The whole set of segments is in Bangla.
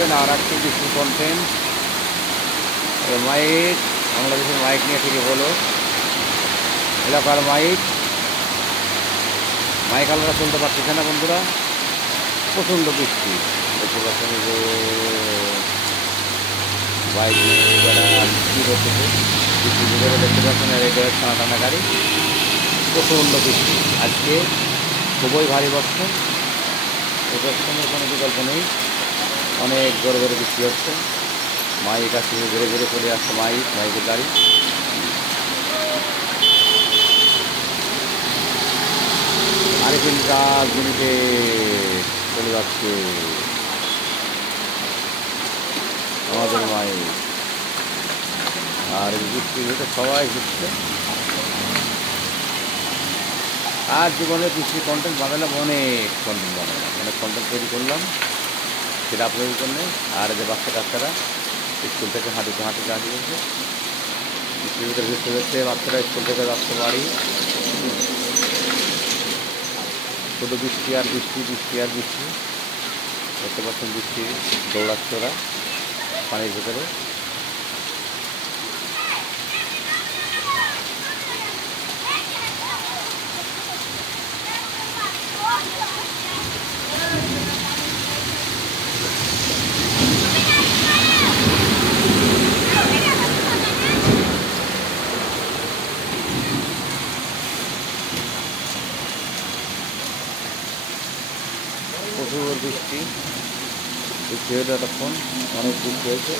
দেখবেন আর একটি কিছু কন্টেন্ট। মাইক, বাংলাদেশের মাইক নিয়ে থেকে হলো এলাকার মাইক আলাদা চলতে পারতেছে না বন্ধুরা, প্রচণ্ড বৃষ্টি। দেখতে পাচ্ছেন যে বাইক নিয়ে যারা বৃষ্টি করতেছে, বৃষ্টির ভিতরে দেখতে পাচ্ছেন রেডিওর টানা গাড়ি, প্রচণ্ড বৃষ্টি। আজকে খুবই ভারী বর্ষণ, এই বর্ষণের কোনো বিকল্প নেই, অনেক জোরে জোরে বৃষ্টি হচ্ছে। মাইক আসছে, ধীরে ধীরে চলে আসছে মাইকের গাড়ি। আরেকদিন কাজ জমিতে চলে যাচ্ছে আমাদের মাইক। আর বৃষ্টির ভিতরে সবাই ঘুরছে। আর জীবনে বৃষ্টির কন্টেন্ট বানালাম, অনেক কন্টেন্ট বানালাম, অনেক কন্টেন্ট তৈরি করলাম সেটা আপনাদের জন্য। আর যে বাচ্চারা স্কুল থেকে হাঁটতে গেছে, বৃষ্টির ভিতরে ঘুরতে যাচ্ছে বাচ্চারা, স্কুল থেকে যাচ্ছে বাড়ি। শুধু বৃষ্টি আর বৃষ্টি, বৃষ্টি আর বৃষ্টি। দেখতে পাচ্ছেন বৃষ্টি দৌড়াচ্ছে ওরা পানির ভিতরে। প্রচুর বৃষ্টি হয়েছে এতক্ষণ, অনেক বৃষ্টি হয়েছে,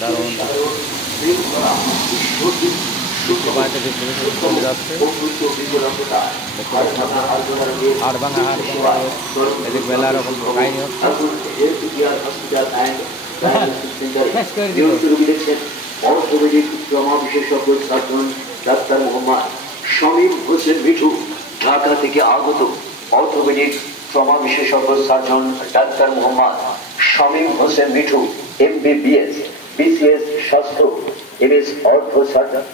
দারুণ বাড়িতে বৃষ্টি চলে যাচ্ছে। হাড় ভাঙা এদিক মেলা রকম কাহিনী হচ্ছে। অর্থোপেডিক ট্রমা বিশেষজ্ঞ সার্জন ডাক্তার মোহাম্মদ শামীম হোসেন মিঠু, ঢাকা থেকে আগত অর্থোপেডিক ট্রমা বিশেষজ্ঞ surgeon doctor Mohammad Shamim Hossain Mithu, MBBS, BCS স্বাস্থ্য, MS অর্থ সার্জন।